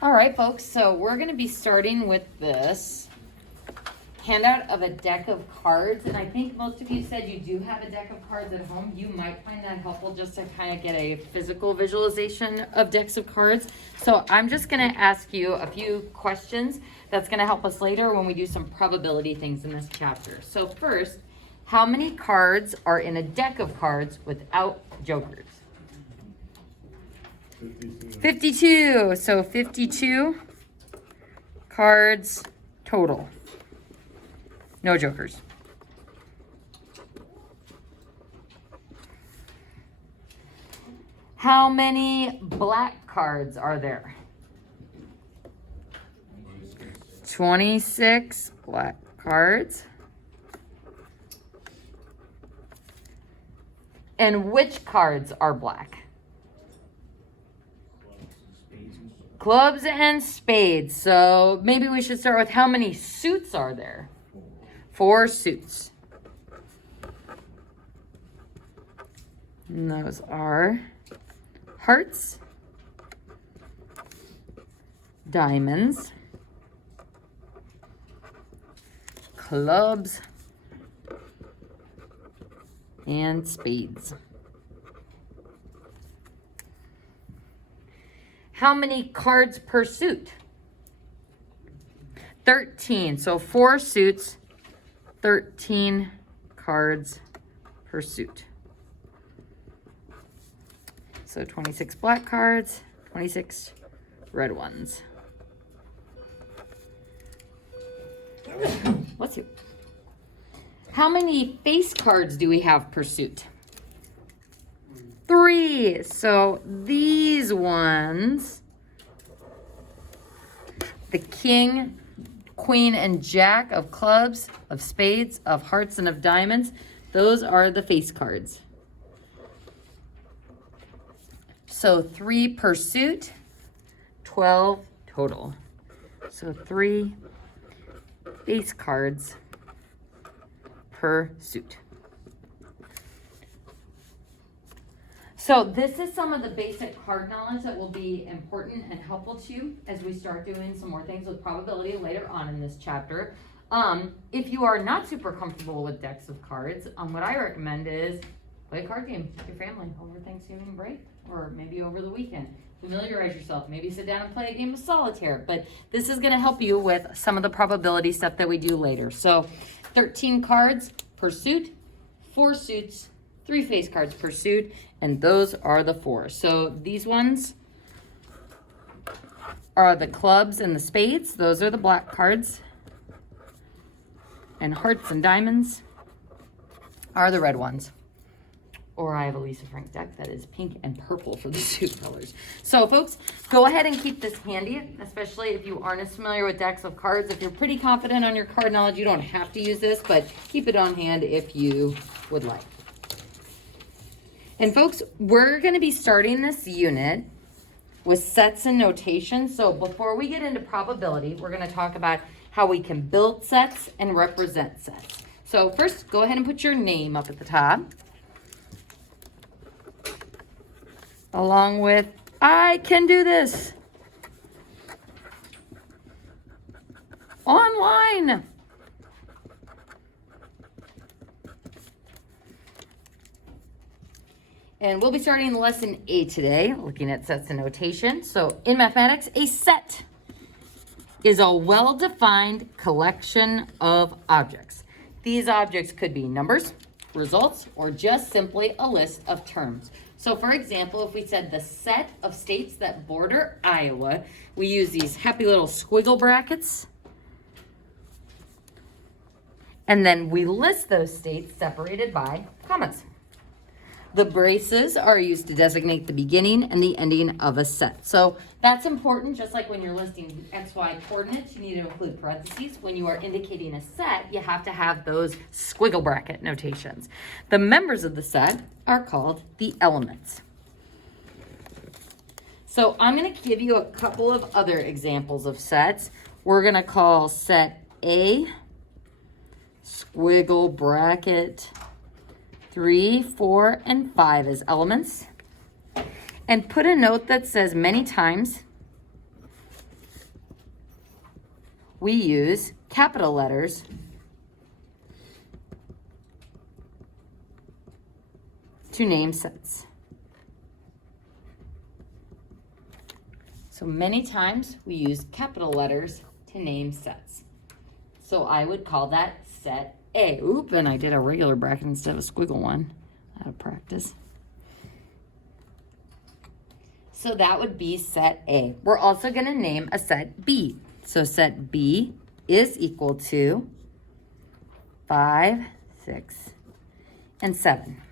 All right, folks, so we're going to be starting with this handout of a deck of cards. And I think most of you said you do have a deck of cards at home. You might find that helpful just to kind of get a physical visualization of decks of cards. So I'm just going to ask you a few questions that's going to help us later when we do some probability things in this chapter. So first, how many cards are in a deck of cards without jokers? 52. So 52 cards total. No jokers. How many black cards are there? 26 black cards. And which cards are black? Clubs and spades. So maybe we should start with how many suits are there? 4 suits. And those are hearts, diamonds, clubs, and spades. How many cards per suit? 13. So 4 suits, 13 cards per suit. So 26 black cards, 26 red ones. Let's see. How many face cards do we have per suit? 3. So these ones, the king, queen, and jack of clubs, of spades, of hearts, and of diamonds, those are the face cards. So 3 per suit, 12 total. So 3 face cards per suit. So this is some of the basic card knowledge that will be important and helpful to you as we start doing some more things with probability later on in this chapter. If you are not super comfortable with decks of cards, what I recommend is play a card game with your family over Thanksgiving break or maybe over the weekend. Familiarize yourself. Maybe sit down and play a game of solitaire. But this is going to help you with some of the probability stuff that we do later. So 13 cards per suit, 4 suits, 3 face cards per suit, and those are the 4. So these ones are the clubs and the spades. Those are the black cards. And hearts and diamonds are the red ones. Or I have a Lisa Frank deck that is pink and purple for the suit colors. So folks, go ahead and keep this handy, especially if you aren't as familiar with decks of cards. If you're pretty confident on your card knowledge, you don't have to use this, but keep it on hand if you would like. And folks, we're going to be starting this unit with sets and notation. So before we get into probability, we're going to talk about how we can build sets and represent sets. So first, go ahead and put your name up at the top, along with, I can do this online. And we'll be starting lesson 8 today, looking at sets and notation. So in mathematics, a set is a well-defined collection of objects. These objects could be numbers, results, or just simply a list of terms. So for example, if we said the set of states that border Iowa, we use these happy little squiggle brackets. And then we list those states separated by commas. The braces are used to designate the beginning and the ending of a set. So that's important, just like when you're listing XY coordinates, you need to include parentheses. When you are indicating a set, you have to have those squiggle bracket notations. The members of the set are called the elements. So I'm going to give you a couple of other examples of sets. We're going to call set A, squiggle bracket, 3, 4, and 5 as elements. And put a note that says many times we use capital letters to name sets. So many times we use capital letters to name sets. So I would call that set A. Oop, and I did a regular bracket instead of a squiggle one. Out of practice. So that would be set A. We're also going to name a set B. So set B is equal to 5, 6, and 7.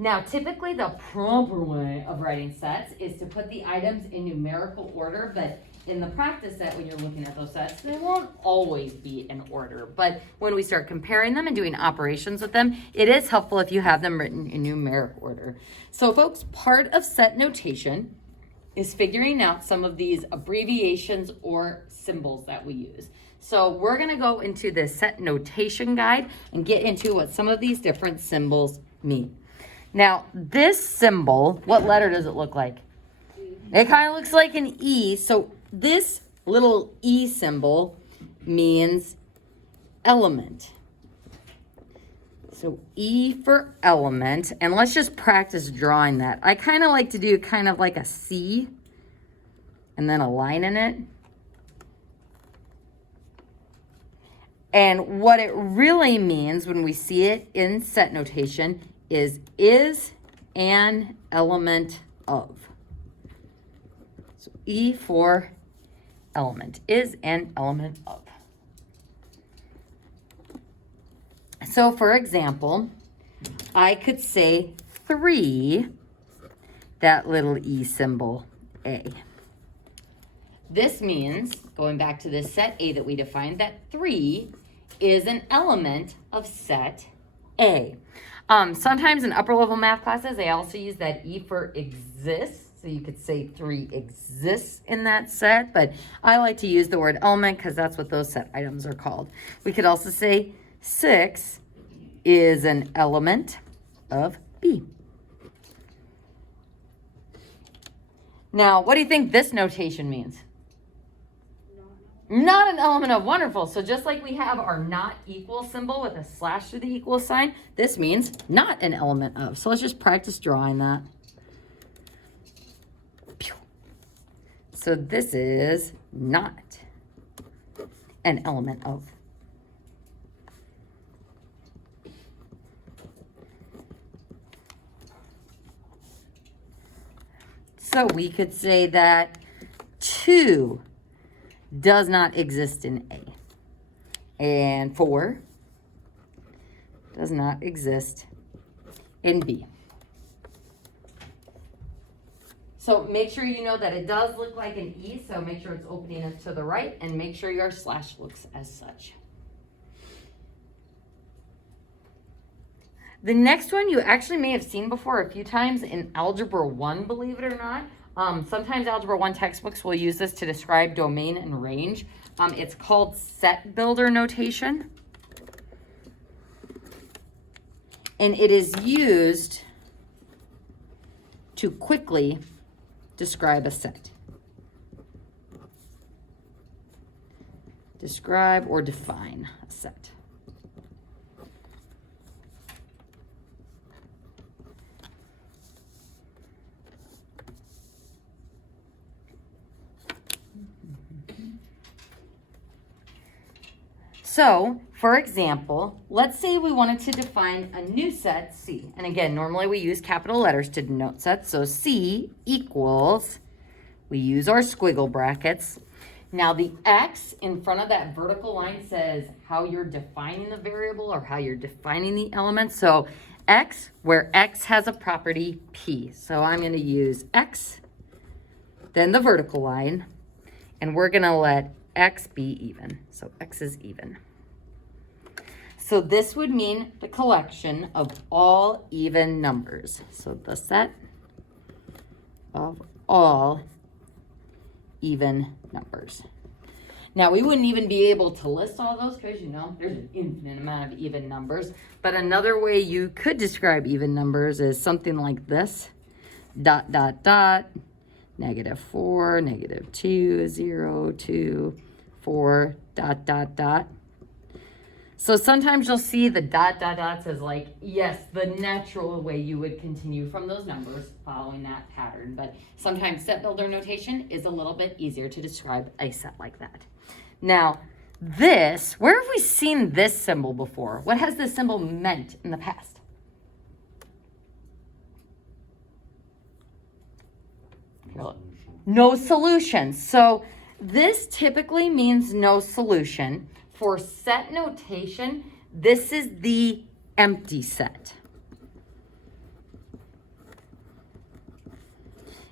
Now, typically the proper way of writing sets is to put the items in numerical order, but in the practice set, when you're looking at those sets, they won't always be in order. But when we start comparing them and doing operations with them, it is helpful if you have them written in numeric order. So folks, part of set notation is figuring out some of these abbreviations or symbols that we use. So we're gonna go into the set notation guide and get into what some of these different symbols mean. Now, this symbol, what letter does it look like? It kind of looks like an E. So this little E symbol means element. So E for element. And let's just practice drawing that. I kind of like to do kind of like a C and then a line in it. And what it really means when we see it in set notation is an element of. So E for element, is an element of. So for example, I could say 3, that little E symbol, A. This means, going back to this set A that we defined, that 3 is an element of set A. Sometimes in upper level math classes, they also use that E for exists. So you could say 3 exists in that set, but I like to use the word element because that's what those set items are called. We could also say 6 is an element of B. Now, what do you think this notation means? Not an element of. Wonderful. So just like we have our not equal symbol with a slash through the equal sign, this means not an element of. So let's just practice drawing that. So this is not an element of. So we could say that 2 does not exist in A. And 4 does not exist in B. So make sure you know that it does look like an E, so make sure it's opening it to the right, and make sure your slash looks as such. The next one you actually may have seen before a few times in Algebra 1, believe it or not. Sometimes Algebra 1 textbooks will use this to describe domain and range. It's called set builder notation. And it is used to quickly describe a set. Describe or define a set. So, for example, let's say we wanted to define a new set, C. And again, normally we use capital letters to denote sets. So C equals, we use our squiggle brackets. Now the X in front of that vertical line says how you're defining the variable or how you're defining the element. So X, where X has a property P. So I'm going to use X, then the vertical line, and we're going to let X be even. So X is even. So this would mean the collection of all even numbers. So the set of all even numbers. Now we wouldn't even be able to list all those because you know there's an infinite amount of even numbers. But another way you could describe even numbers is something like this. Dot, dot, dot, -4, -2, 0, 2, 4 dot dot dot. So sometimes you'll see the dot dot dots as like, yes, the natural way you would continue from those numbers following that pattern. But sometimes set builder notation is a little bit easier to describe a set like that. Now, this, where have we seen this symbol before? What has this symbol meant in the past? No solution. So this typically means no solution. For set notation, this is the empty set.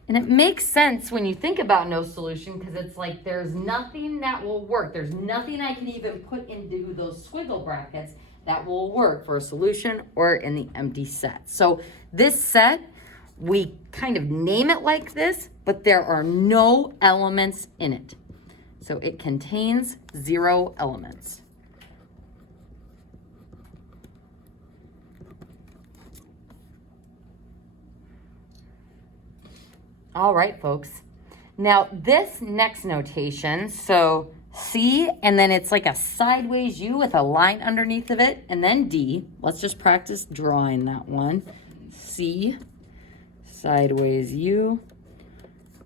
And it makes sense when you think about no solution because it's like there's nothing that will work. There's nothing I can even put into those squiggle brackets that will work for a solution or in the empty set. So this set, we kind of name it like this, but there are no elements in it. So it contains 0 elements. All right, folks. Now this next notation, so C, and then it's like a sideways U with a line underneath of it, and then D. Let's just practice drawing that one. C, sideways U.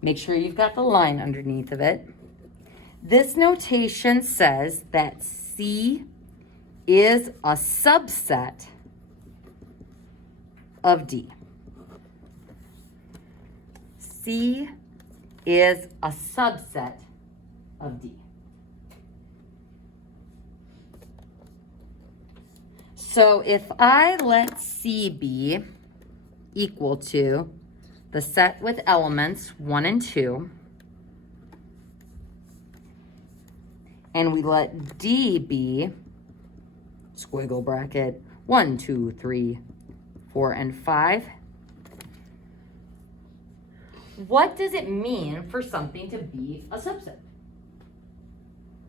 Make sure you've got the line underneath of it. This notation says that C is a subset of D. C is a subset of D. So if I let C be equal to the set with elements 1 and 2, and we let D be, squiggle bracket, 1, 2, 3, 4, and 5. What does it mean for something to be a subset?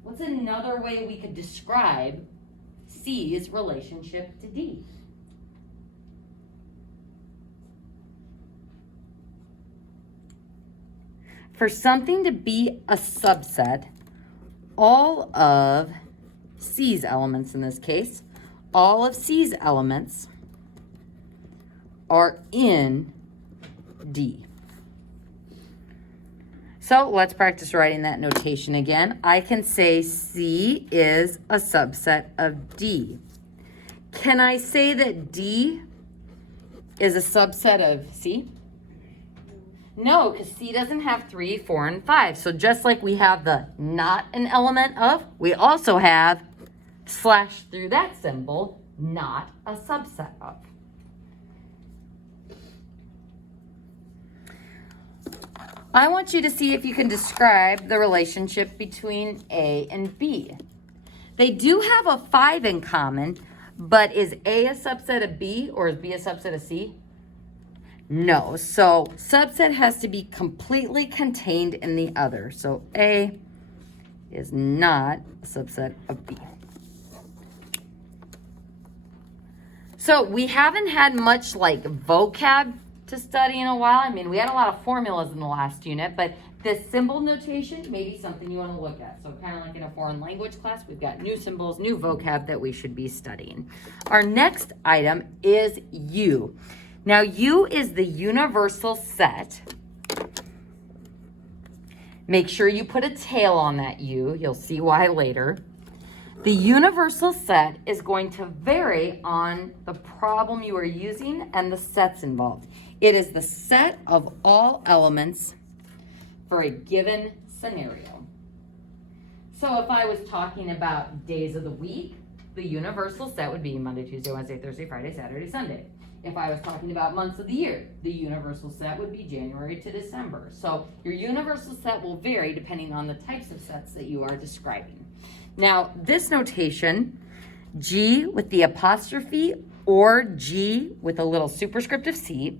What's another way we could describe C's relationship to D? For something to be a subset, all of C's elements in this case, all of C's elements are in D. So let's practice writing that notation again. I can say C is a subset of D. Can I say that D is a subset of C? No, because C doesn't have 3, 4, and 5. So just like we have the not an element of, we also have slash through that symbol, not a subset of. I want you to see if you can describe the relationship between A and B. They do have a 5 in common, but is A a subset of B or is B a subset of C? No, so subset has to be completely contained in the other. So A is not a subset of B. So we haven't had much like vocab to study in a while. I mean, we had a lot of formulas in the last unit, but this symbol notation may be something you want to look at. So kind of like in a foreign language class, we've got new symbols, new vocab that we should be studying. Our next item is U. Now, U is the universal set. Make sure you put a tail on that U. You'll see why later. The universal set is going to vary on the problem you are using and the sets involved. It is the set of all elements for a given scenario. So if I was talking about days of the week, the universal set would be Monday, Tuesday, Wednesday, Thursday, Friday, Saturday, Sunday. If I was talking about months of the year, the universal set would be January to December. So your universal set will vary depending on the types of sets that you are describing. Now, this notation, G with the apostrophe or G with a little superscript of C,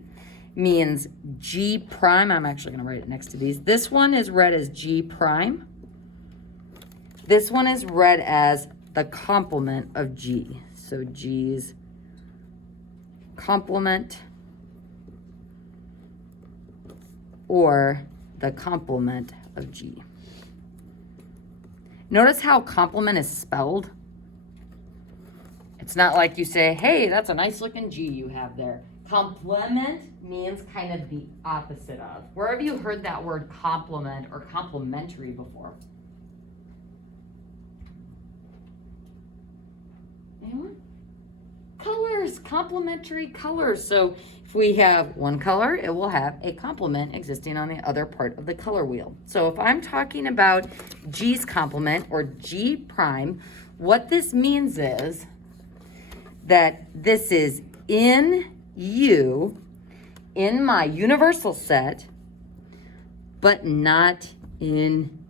means G prime. I'm actually going to write it next to these. This one is read as G prime. This one is read as the complement of G. So G's complement or the complement of G. Notice how complement is spelled? It's not like you say, hey, that's a nice looking G you have there. Complement means kind of the opposite of. Where have you heard that word complement or complementary before? Anyone? Colors, complementary colors. So if we have one color, it will have a complement existing on the other part of the color wheel. So if I'm talking about G's complement or G prime, what this means is that this is in U, in my universal set, but not in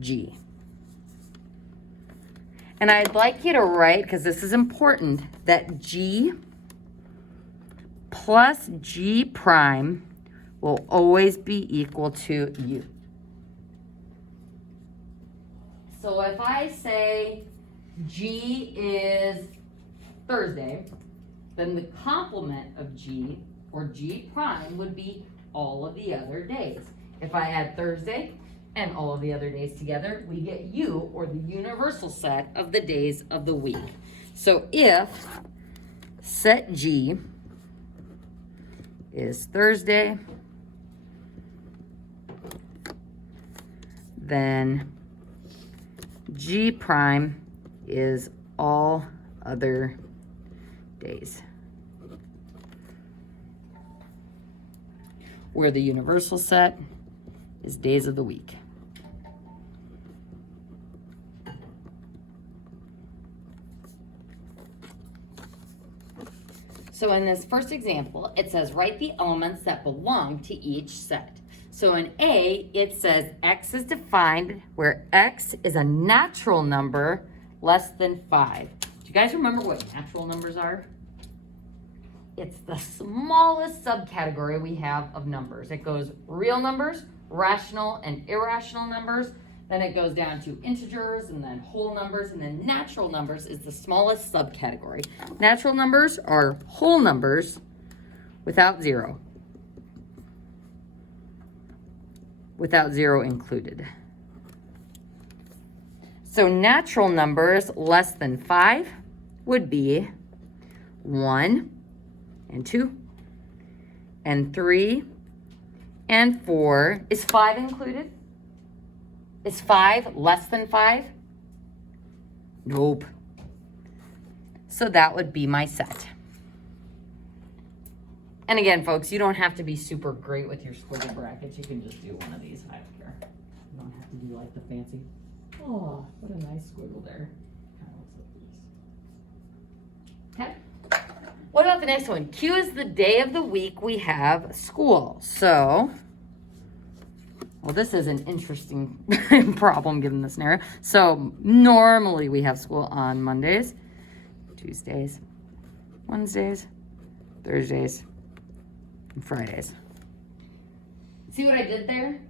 G. And I'd like you to write, because this is important, that G plus G prime will always be equal to U. So if I say G is Thursday, then the complement of G, or G prime, would be all of the other days. If I add Thursday and all of the other days together, we get U, or the universal set of the days of the week. So if set G is Thursday, then G prime is all other days, where the universal set is days of the week. So in this first example, it says write the elements that belong to each set. So in A, it says X is defined where X is a natural number less than 5. Do you guys remember what natural numbers are? It's the smallest subcategory we have of numbers. It goes real numbers, rational and irrational numbers, then it goes down to integers and then whole numbers, and then natural numbers is the smallest subcategory. Natural numbers are whole numbers without zero included. So natural numbers less than 5 would be 1 and 2 and 3 and 4. Is 5 included? Is 5 less than 5? Nope. So that would be my set. And again, folks, you don't have to be super great with your squiggle brackets. You can just do one of these. I don't care. You don't have to do like the fancy. Oh, what a nice squiggle there. Kind of looks like this. Okay. What about the next one? Q is the day of the week we have school. So, well, this is an interesting problem given the scenario. So normally we have school on Mondays, Tuesdays, Wednesdays, Thursdays, and Fridays. See what I did there?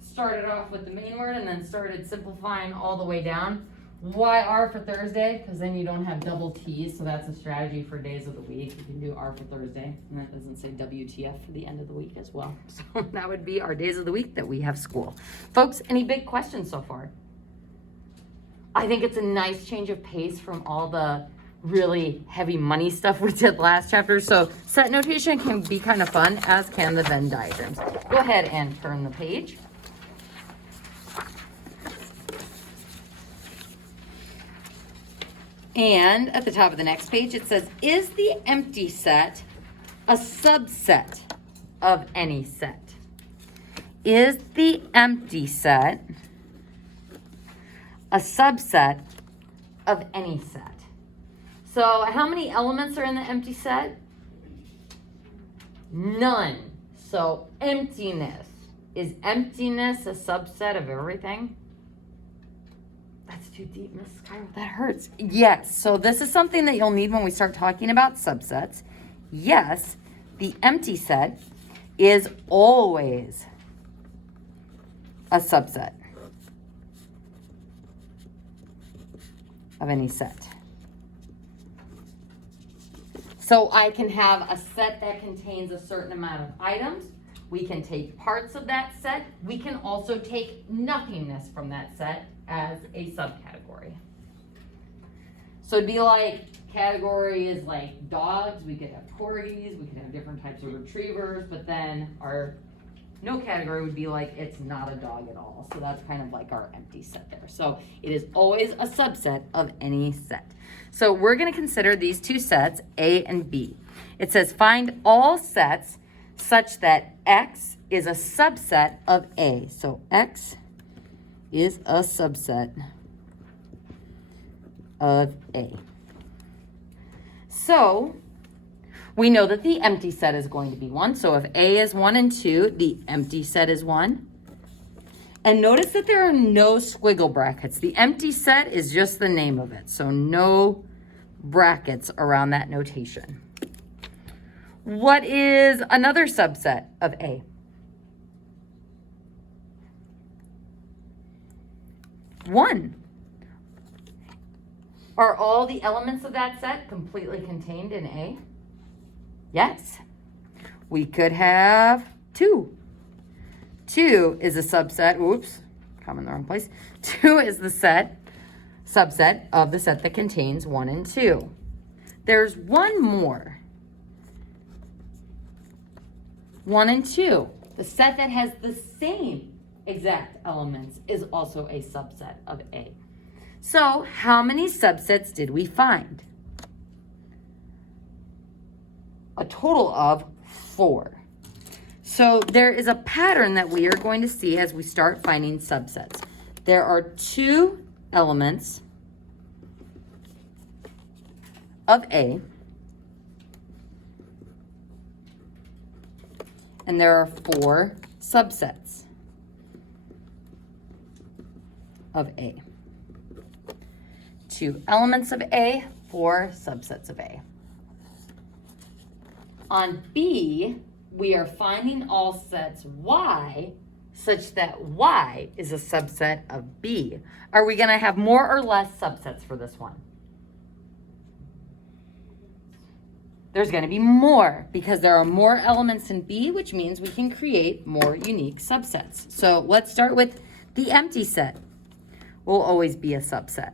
Started off with the main word and then started simplifying all the way down. Why R for Thursday? Because then you don't have double T's, so that's a strategy for days of the week. You can do R for Thursday, and that doesn't say WTF for the end of the week as well. So that would be our days of the week that we have school. Folks, any big questions so far? I think it's a nice change of pace from all the really heavy money stuff we did last chapter. So set notation can be kind of fun, as can the Venn diagrams. Go ahead and turn the page. And at the top of the next page, it says, is the empty set a subset of any set? Is the empty set a subset of any set? So how many elements are in the empty set? None. So emptiness. Is emptiness a subset of everything? That's too deep, Miss Skylar. That hurts. Yes. So this is something that you'll need when we start talking about subsets. Yes, the empty set is always a subset of any set. So I can have a set that contains a certain amount of items, We can take parts of that set. We can also take nothingness from that set as a subcategory. So it'd be like category is like dogs. We could have corgis. We could have different types of retrievers. But then our no category would be like it's not a dog at all. So that's kind of like our empty set there. So it is always a subset of any set. So we're going to consider these two sets, A and B. It says find all sets such that X is a subset of A. So X is a subset of A. So we know that the empty set is going to be 1. So if A is 1 and 2, the empty set is 1. And notice that there are no squiggle brackets. The empty set is just the name of it. So no brackets around that notation. What is another subset of A? One. Are all the elements of that set completely contained in A? Yes. We could have 2. 2 is a subset. Oops, I'm in the wrong place. 2 is the subset of the set that contains 1 and 2. There's one more. 1 and 2. The set that has the same exact elements is also a subset of A. So how many subsets did we find? A total of 4. So there is a pattern that we are going to see as we start finding subsets. There are 2 elements of A, and there are 4 subsets of A. 2 elements of A, 4 subsets of A. On B, we are finding all sets Y such that Y is a subset of B. Are we going to have more or less subsets for this one? There's going to be more because there are more elements in B, which means we can create more unique subsets. So let's start with the empty set. Will always be a subset.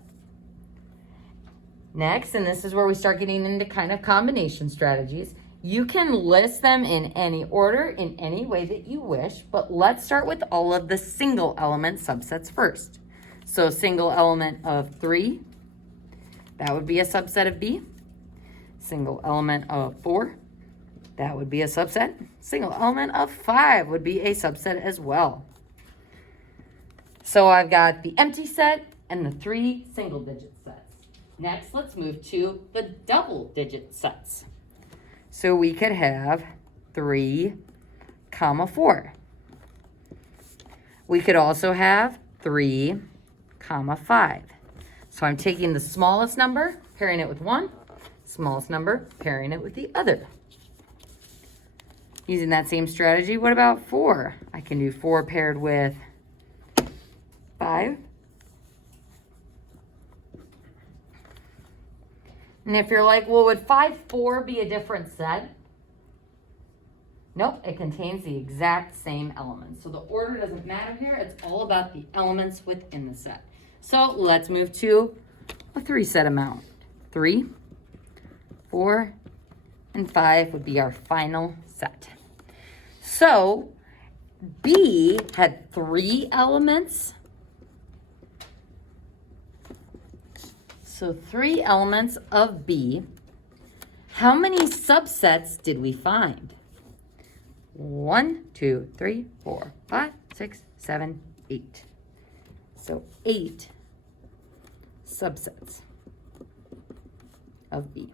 Next, and this is where we start getting into kind of combination strategies. You can list them in any order, in any way that you wish, but let's start with all of the single element subsets first. So single element of 3, that would be a subset of B. Single element of 4, that would be a subset. Single element of 5 would be a subset as well. So I've got the empty set and the 3 single digit sets. Next, let's move to the double digit sets. So we could have 3, 4. We could also have 3, 5. So I'm taking the smallest number, pairing it with 1, smallest number, pairing it with the other. Using that same strategy, what about 4? I can do 4 paired with 5. And if you're like, well, would 5, 4 be a different set? Nope, it contains the exact same elements. So the order doesn't matter here. It's all about the elements within the set. So let's move to a 3 set amount. 3, 4, and 5 would be our final set. So B had 3 elements. So 3 elements of B. How many subsets did we find? 1, 2, 3, 4, 5, 6, 7, 8. So 8 subsets of B.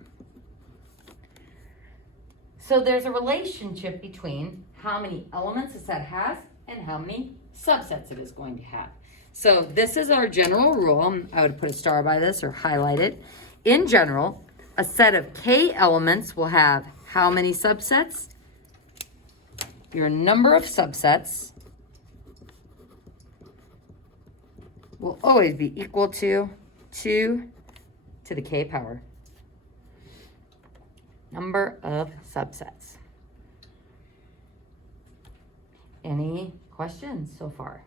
So there's a relationship between how many elements a set has and how many subsets it is going to have. So this is our general rule. I would put a star by this or highlight it. In general, a set of K elements will have how many subsets? Your number of subsets will always be equal to 2 to the K power. Number of subsets. any questions so far?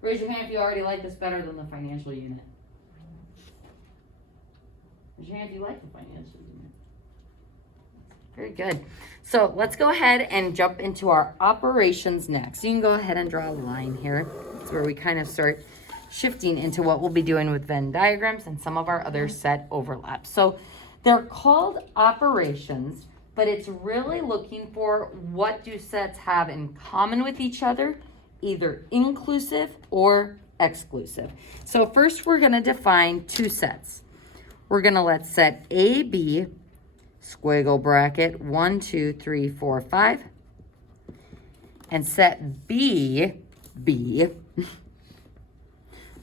Raise your hand if you already like this better than the financial unit. Raise your hand if you like the financial unit. Very good. So let's go ahead and jump into our operations next. You can go ahead and draw a line here. It's where we kind of start shifting into what we'll be doing with Venn diagrams and some of our other set overlaps. So they're called operations, but it's really looking for what do sets have in common with each other, either inclusive or exclusive. So first we're going to define two sets. We're going to let set A be squiggle bracket 1, 2, 3, 4, 5, and set B be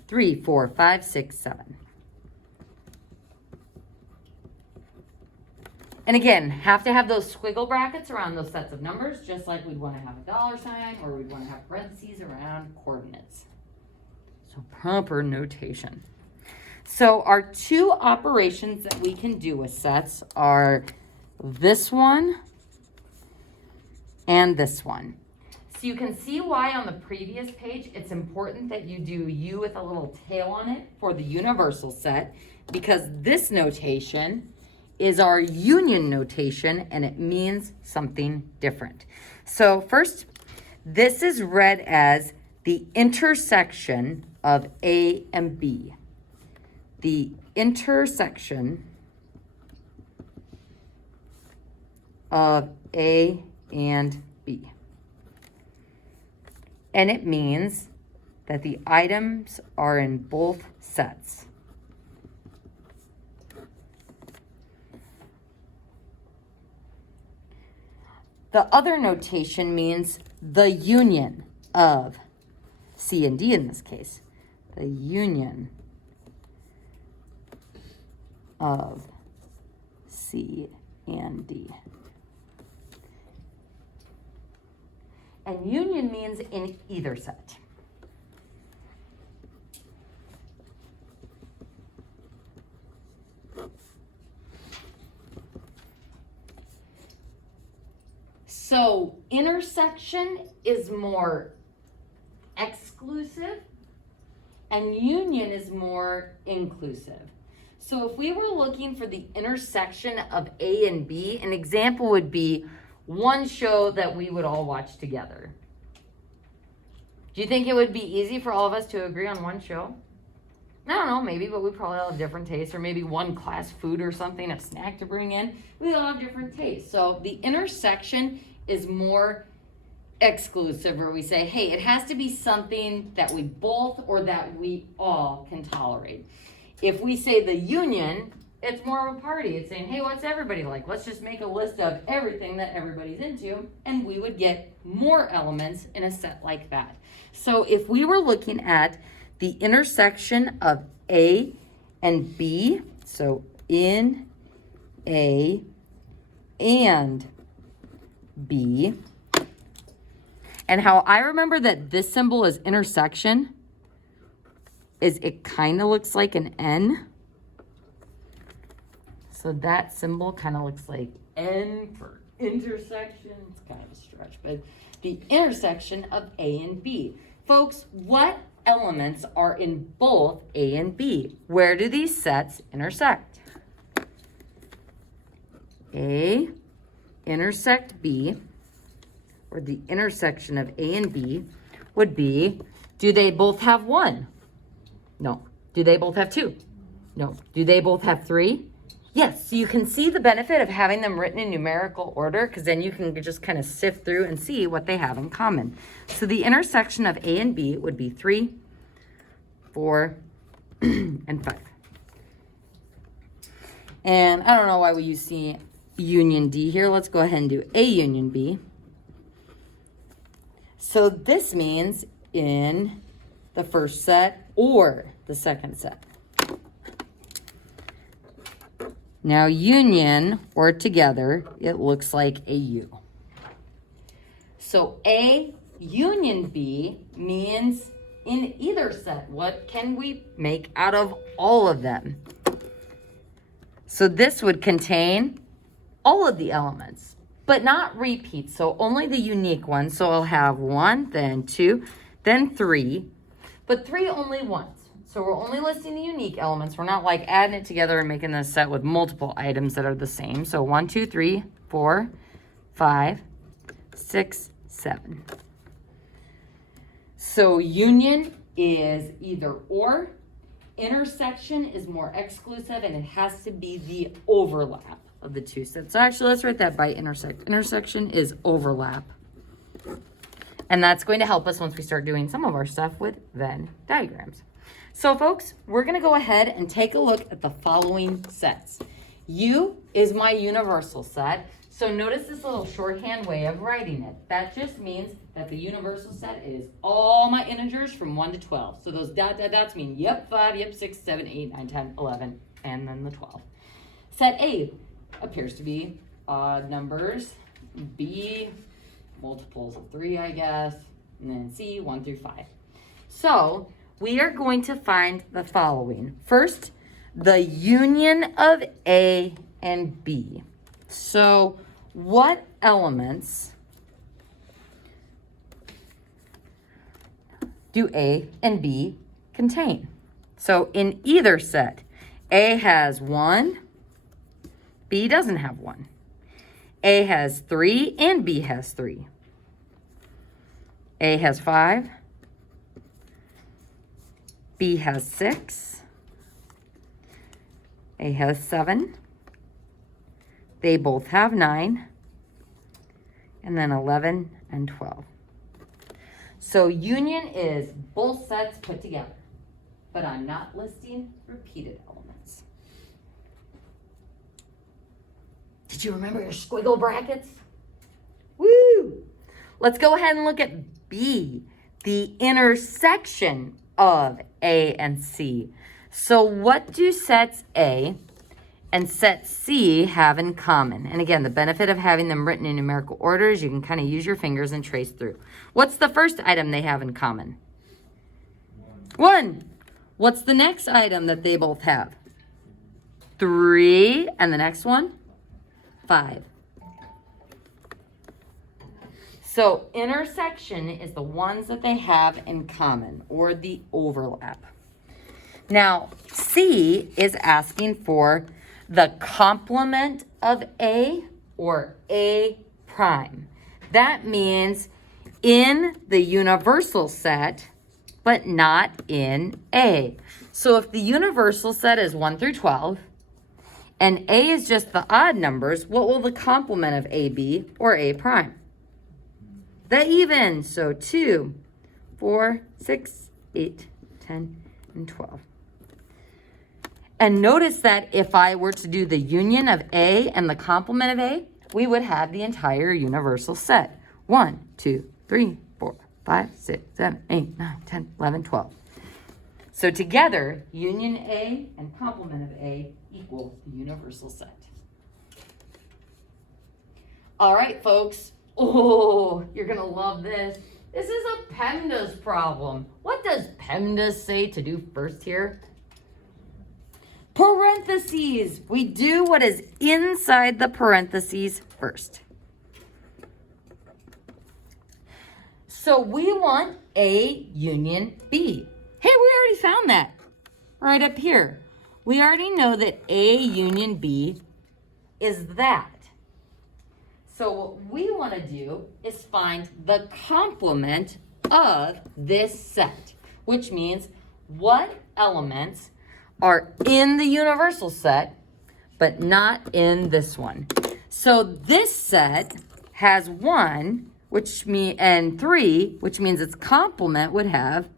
3, 4, 5, 6, 7. And again, have to have those squiggle brackets around those sets of numbers, just like we'd want to have a dollar sign or we'd want to have parentheses around coordinates. So proper notation. So our two operations that we can do with sets are this one and this one. So you can see why on the previous page it's important that you do U with a little tail on it for the universal set, because this notation is our union notation and it means something different. So first, this is read as the intersection of A and B. The intersection of A and B. And it means that the items are in both sets. The other notation means the union of C and D in this case. The union of C and D. And union means in either set. So intersection is more exclusive and union is more inclusive. So if we were looking for the intersection of A and B, an example would be one show that we would all watch together. Do you think it would be easy for all of us to agree on one show? I don't know, maybe, but we probably all have different tastes, or maybe one class food or something, a snack to bring in. We all have different tastes. So the intersection is more exclusive, where we say, hey, it has to be something that we both or that we all can tolerate. If we say the union, it's more of a party. It's saying, hey, what's everybody like? Let's just make a list of everything that everybody's into, and we would get more elements in a set like that. So if we were looking at the intersection of A and B, so in A and B, and how I remember that this symbol is intersection is it kind of looks like an N. So that symbol kind of looks like N for intersection. It's kind of a stretch, but the intersection of A and B. Folks, what elements are in both A and B? Where do these sets intersect? A intersect B, or the intersection of A and B would be, do they both have 1? No. Do they both have 2? No. Do they both have 3? Yes. So you can see the benefit of having them written in numerical order, because then you can just kind of sift through and see what they have in common. So the intersection of A and B would be 3, 4, and 5. And I don't know why we use C union D here. Let's go ahead and do A union B. So this means in the first set or the second set. Now union or together, it looks like a U. So A union B means in either set. What can we make out of all of them? So this would contain all of the elements. but not repeats. So only the unique ones. So I'll have 1, then 2, then 3, but 3 only once. So we're only listing the unique elements. We're not like adding it together and making this set with multiple items that are the same. So 1, 2, 3, 4, 5, 6, 7. So union is either or. Intersection is more exclusive, and it has to be the overlap of the two sets. So actually, let's write that by intersect. Intersection is overlap. And that's going to help us once we start doing some of our stuff with Venn diagrams. So folks, we're going to go ahead and take a look at the following sets. U is my universal set. So notice this little shorthand way of writing it. That just means that the universal set is all my integers from 1 to 12. So those dots mean yep, 5, yep, 6, 7, 8, 9, 10, 11, and then the 12. Set A appears to be odd numbers. B, multiples of 3, I guess. And then C, 1 through 5. So we are going to find the following. First, the union of A and B. So what elements do A and B contain? So in either set, A has 1, B doesn't have 1. A has 3 and B has 3. A has 5. B has 6. A has 7. They both have 9. And then 11 and 12. So union is both sets put together. But I'm not listing repeated elements. Did you remember your squiggle brackets? Woo! Let's go ahead and look at B, the intersection of A and C. So what do sets A and set C have in common? And again, the benefit of having them written in numerical order is you can kind of use your fingers and trace through. What's the first item they have in common? 1. What's the next item that they both have? 3. And the next one? 5. So intersection is the ones that they have in common, or the overlap. Now, C is asking for the complement of A, or A prime. That means in the universal set, but not in A. So if the universal set is 1 through 12, and A is just the odd numbers, what will the complement of A be, or A prime? The even. So 2, 4, 6, 8, 10, and 12. And notice that if I were to do the union of A and the complement of A, we would have the entire universal set. 1, 2, 3, 4, 5, 6, 7, 8, 9, 10, 11, 12. So together, union A and complement of A equal the universal set. All right, folks. Oh, you're going to love this. This is a PEMDAS problem. What does PEMDAS say to do first here? Parentheses. We do what is inside the parentheses first. So we want A union B. Hey, we already found that right up here. We already know that A union B is that. So what we want to do is find the complement of this set, which means what elements are in the universal set, but not in this one. So this set has 1, and 3, which means its complement would have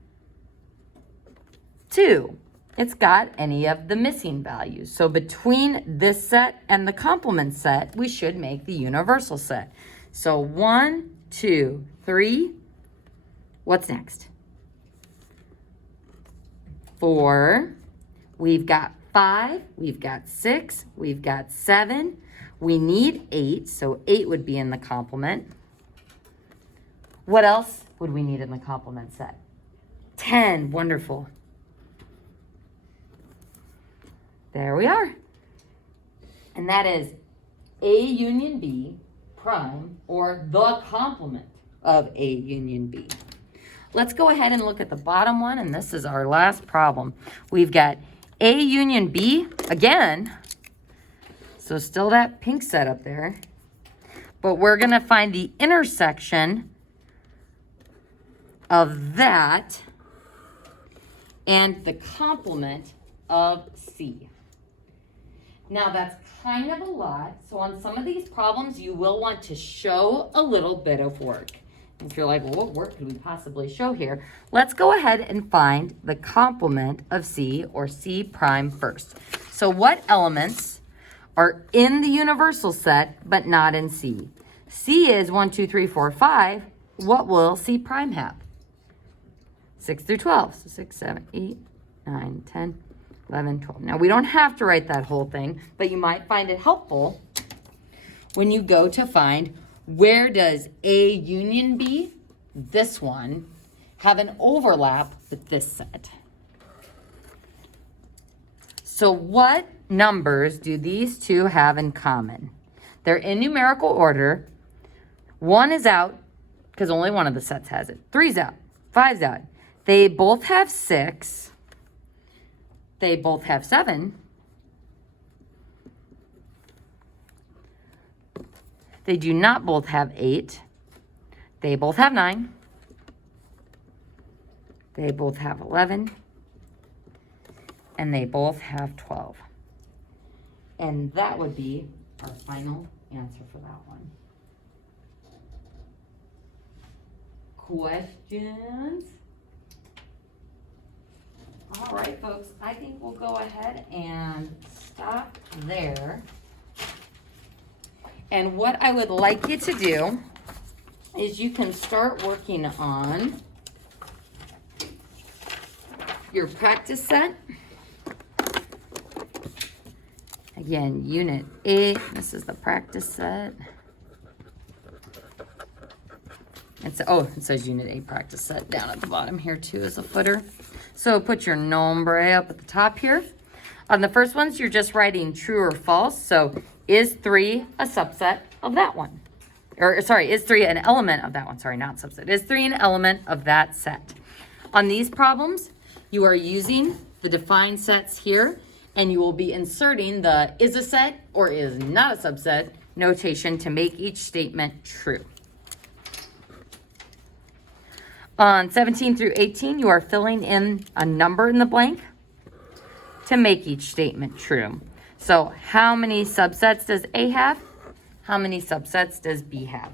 2. It's got any of the missing values. So between this set and the complement set, we should make the universal set. So 1, 2, 3. What's next? 4. We've got 5. We've got 6. We've got 7. We need 8. So 8 would be in the complement. What else would we need in the complement set? 10. Wonderful. There we are. And that is A union B prime, or the complement of A union B. Let's go ahead and look at the bottom one, and this is our last problem. We've got A union B again, so still that pink set up there, but we're going to find the intersection of that and the complement of C. Now that's kind of a lot, so on some of these problems you will want to show a little bit of work. If you're like, well, what work could we possibly show here? Let's go ahead and find the complement of C, or C prime, first. So what elements are in the universal set but not in C? C is 1, 2, 3, 4, 5. What will C prime have? 6 through 12. So 6, 7, 8, 9, 10, 11, 12. Now we don't have to write that whole thing, but you might find it helpful when you go to find where does A union B, this one, have an overlap with this set. So what numbers do these two have in common? They're in numerical order. 1 is out because only one of the sets has it. 3's out. 5's out. They both have 6. They both have 7. They do not both have 8. They both have 9. They both have 11. And they both have 12. And that would be our final answer for that one. Questions? All right, folks, I think we'll go ahead and stop there. And what I would like you to do is you can start working on your practice set. Again, Unit 8, this is the practice set. It says Unit 8 practice set down at the bottom here too as a footer. So put your nombre up at the top here. On the first ones, you're just writing true or false. So is 3 a subset of that one? Or sorry, is 3 an element of that one? Sorry, not subset. Is 3 an element of that set? On these problems, you are using the defined sets here, and you will be inserting the is a set or is not a subset notation to make each statement true. On 17 through 18, you are filling in a number in the blank to make each statement true. So how many subsets does A have? How many subsets does B have?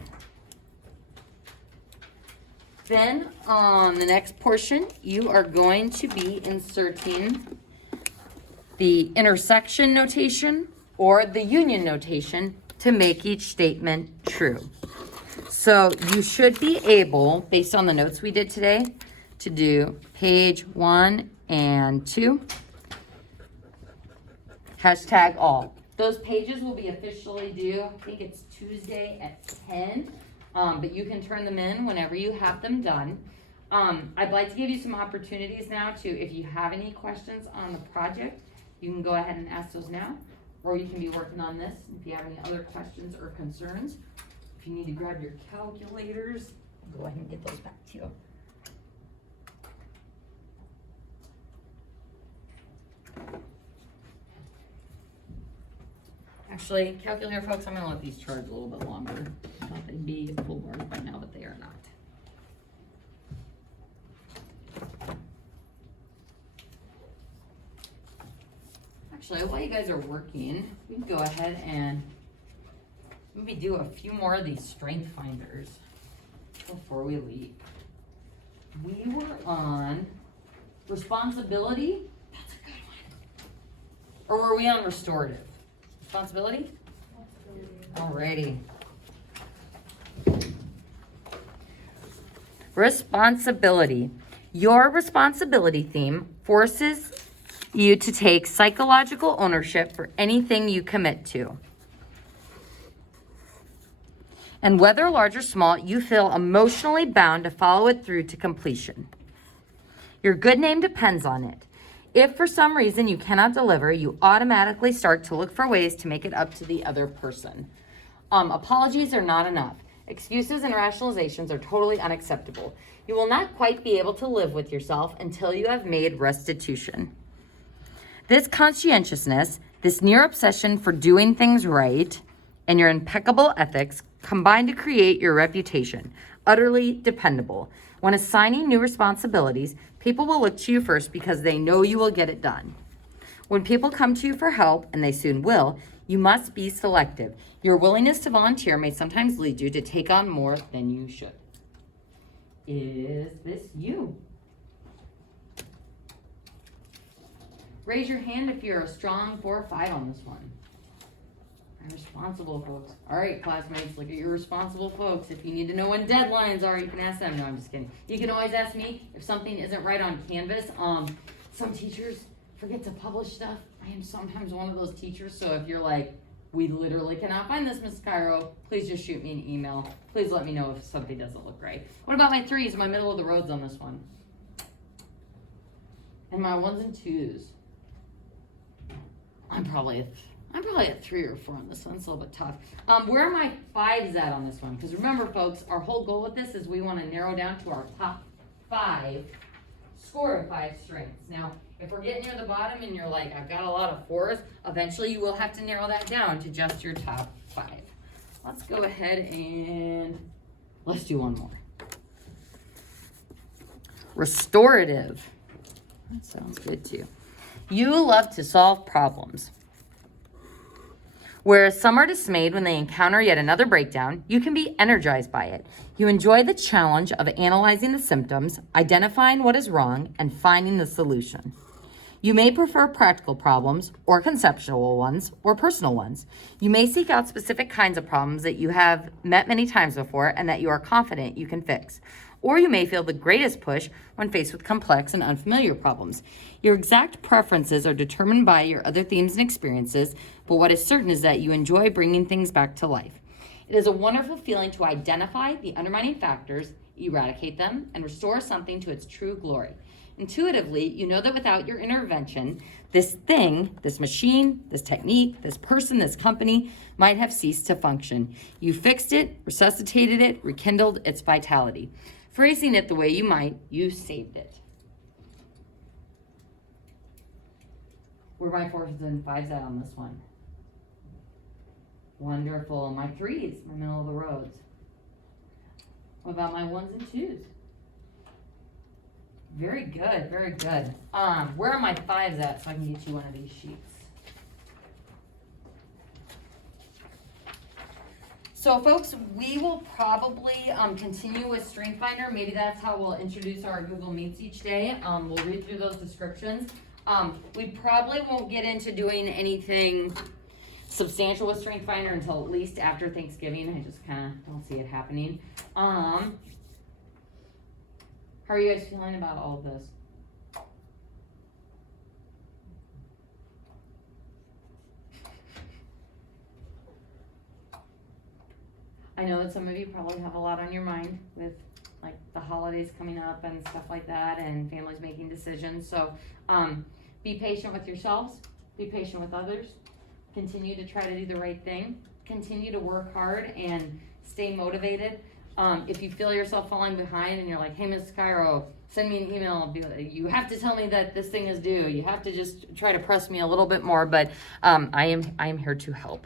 Then on the next portion, you are going to be inserting the intersection notation or the union notation to make each statement true. So you should be able, based on the notes we did today, to do page 1 and 2. Hashtag all. Those pages will be officially due, I think it's Tuesday at 10, but you can turn them in whenever you have them done. I'd like to give you some opportunities now to, if you have any questions on the project, you can go ahead and ask those now, or you can be working on this. If you have any other questions or concerns, if you need to grab your calculators, go ahead and get those back to you. Actually, calculator folks, I'm gonna let these charge a little bit longer. I thought they'd be full bars by now, but they are not. Actually, while you guys are working, we can go ahead and maybe do a few more of these strength finders before we leave. We were on responsibility. That's a good one. Or were we on restorative? Responsibility? Alrighty. Responsibility. Your responsibility theme forces you to take psychological ownership for anything you commit to. And whether large or small, you feel emotionally bound to follow it through to completion. Your good name depends on it. If for some reason you cannot deliver, you automatically start to look for ways to make it up to the other person. Apologies are not enough. Excuses and rationalizations are totally unacceptable. You will not quite be able to live with yourself until you have made restitution. This conscientiousness, this near obsession for doing things right, and your impeccable ethics combine to create your reputation, utterly dependable. When assigning new responsibilities, people will look to you first because they know you will get it done. When people come to you for help, and they soon will, you must be selective. Your willingness to volunteer may sometimes lead you to take on more than you should. Is this you? Raise your hand if you're a strong 4 or 5 on this one. Responsible folks. All right, classmates, look at your responsible folks. If you need to know when deadlines are, you can ask them. No, I'm just kidding. You can always ask me if something isn't right on Canvas. Some teachers forget to publish stuff. I am sometimes one of those teachers, so if you're like, we literally cannot find this, Miss Cairo, please just shoot me an email. Please let me know if something doesn't look right. What about my 3s, my middle of the roads on this one? And my 1s and 2s? I'm probably at 3 or 4 on this one. It's a little bit tough. Where are my 5s at on this one? Because remember, folks, our whole goal with this is we want to narrow down to our top 5 score of 5 strengths. Now, if we're getting near the bottom and you're like, I've got a lot of 4s, eventually you will have to narrow that down to just your top 5. Let's go ahead and let's do one more. Restorative. That sounds good too. You love to solve problems. Whereas some are dismayed when they encounter yet another breakdown, you can be energized by it. You enjoy the challenge of analyzing the symptoms, identifying what is wrong, and finding the solution. You may prefer practical problems, or conceptual ones, or personal ones. You may seek out specific kinds of problems that you have met many times before and that you are confident you can fix. Or you may feel the greatest push when faced with complex and unfamiliar problems. Your exact preferences are determined by your other themes and experiences, but what is certain is that you enjoy bringing things back to life. It is a wonderful feeling to identify the undermining factors, eradicate them, and restore something to its true glory. Intuitively, you know that without your intervention, this thing, this machine, this technique, this person, this company might have ceased to function. You fixed it, resuscitated it, rekindled its vitality. Phrasing it the way you might, you saved it. Where are my 4s and 5s at on this one? Wonderful. My 3s, my middle of the roads. What about my 1s and 2s? Very good, very good. Where are my 5s at so I can get you one of these sheets? So folks, we will probably continue with Strength Finder. Maybe that's how we'll introduce our Google Meets each day. We'll read through those descriptions. We probably won't get into doing anything substantial with Strength Finder until at least after Thanksgiving. I just kind of don't see it happening. How are you guys feeling about all of this? I know that some of you probably have a lot on your mind with like the holidays coming up and stuff like that and families making decisions. So be patient with yourselves, be patient with others, continue to try to do the right thing, continue to work hard and stay motivated. If you feel yourself falling behind and you're like, hey, Ms. Cairo, send me an email. Be like, you have to tell me that this thing is due. You have to just try to press me a little bit more, but I am here to help.